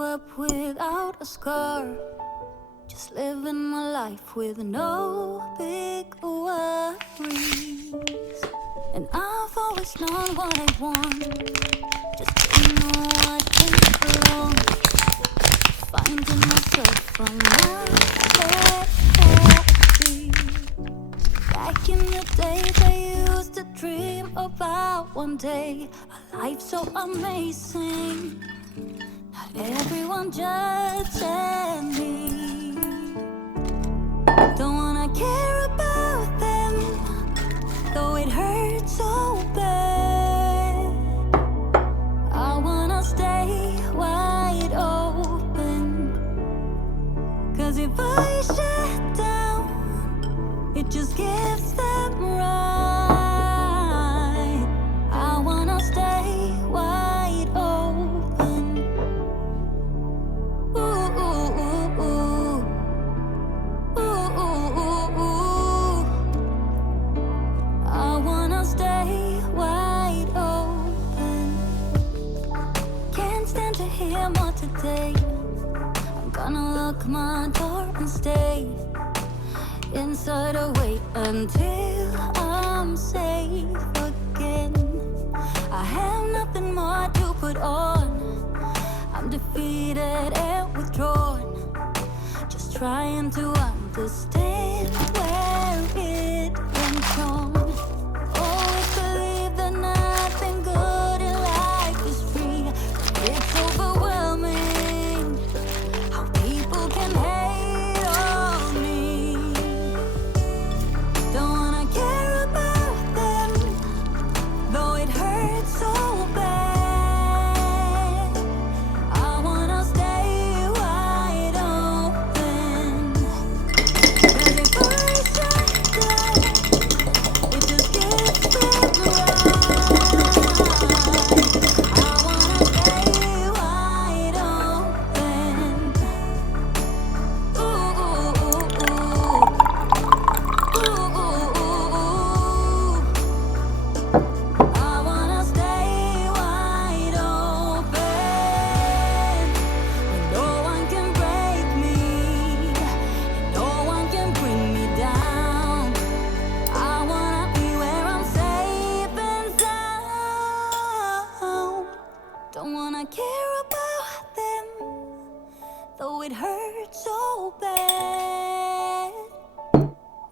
grew up without a scar, just living my life with no big worries. And I've always known what I want, just didn't know what came along. Finding myself from my head. Back in the days I used to dream about one day a life so amazing, not everyone judging me. Don't wanna care about them, though it hurts so bad. I wanna stay wide open, 'cause if I shut down, it just gives them right. I wanna stay wide open. Ooh, ooh, ooh, ooh. Ooh, ooh, ooh, ooh. I wanna stay wide open. Can't stand to hear more today. I'm gonna lock my door and stay inside or wait until I'm safe again. I have nothing more to put on, I'm defeated and withdrawn, just trying to understand where it went wrong. Always believe that nothing good in life is free. It's overwhelming how people can hate on me. Don't wanna care about them, though it hurts so bad. I wanna stay wide open, 'cause if I shut down, it just gives them right. I wanna stay wide open. Ooh, ooh, ooh, ooh. Ooh, ooh, ooh, ooh. I wanna stay wide open, when no one can break me, no one can bring me down. I wanna be where I'm safe and sound. Don't wanna care about them, though it hurts so bad.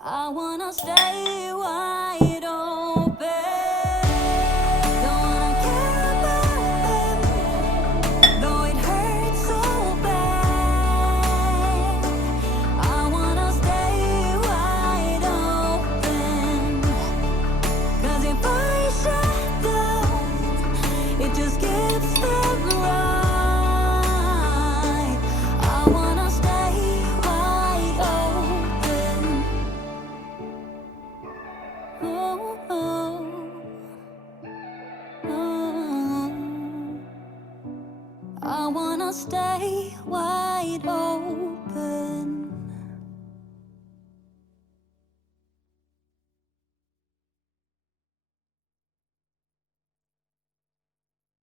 I wanna stay wide open. Don't wanna care about them, though it hurts so bad. I wanna stay wide open, 'cause if I shut down, it just gives them right. I wanna stay wide open. Oh, oh, oh. I wanna stay wide open.